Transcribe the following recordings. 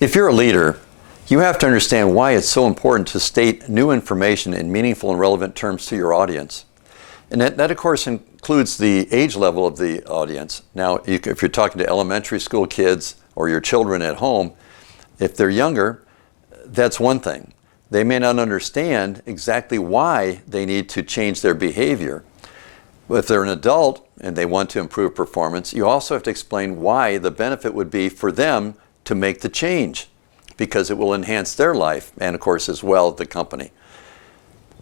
If you're a leader, you have to understand why it's so important to state new information in meaningful and relevant terms to your audience. And that of course, includes the age level of the audience. Now, if you're talking to elementary school kids or your children at home, if they're younger, that's one thing. They may not understand exactly why they need to change their behavior. If they're an adult and they want to improve performance, you also have to explain why the benefit would be for them to make the change, because it will enhance their life and, of course, as well, the company.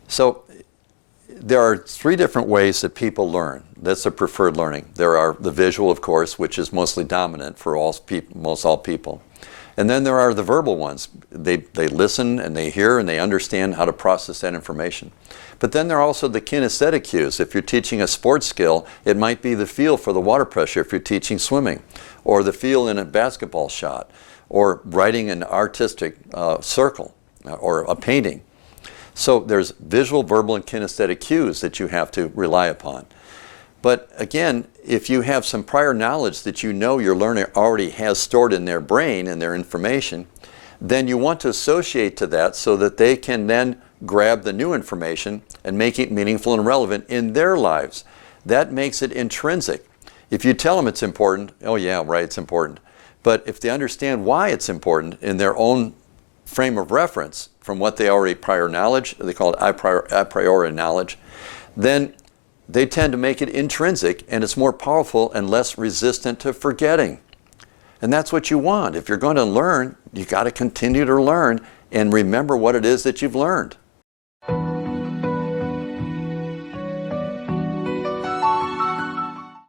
So there are three different ways that people learn. That's the preferred learning. There are the visual, of course, which is mostly dominant for most all people. And then there are the verbal ones. They listen and they hear and they understand how to process that information. But then there are also the kinesthetic cues. If you're teaching a sports skill, it might be the feel for the water pressure if you're teaching swimming, or the feel in a basketball shot, or writing an artistic circle, or a painting. So there's visual, verbal, and kinesthetic cues that you have to rely upon. But again, if you have some prior knowledge that you know your learner already has stored in their brain and their information, then you want to associate to that so that they can then grab the new information and make it meaningful and relevant in their lives. That makes it intrinsic. If you tell them it's important, oh yeah, right, it's important. But if they understand why it's important in their own frame of reference from what they already prior knowledge, they call it a priori knowledge, then they tend to make it intrinsic, and it's more powerful and less resistant to forgetting. And that's what you want. If you're going to learn, you got to continue to learn and remember what it is that you've learned.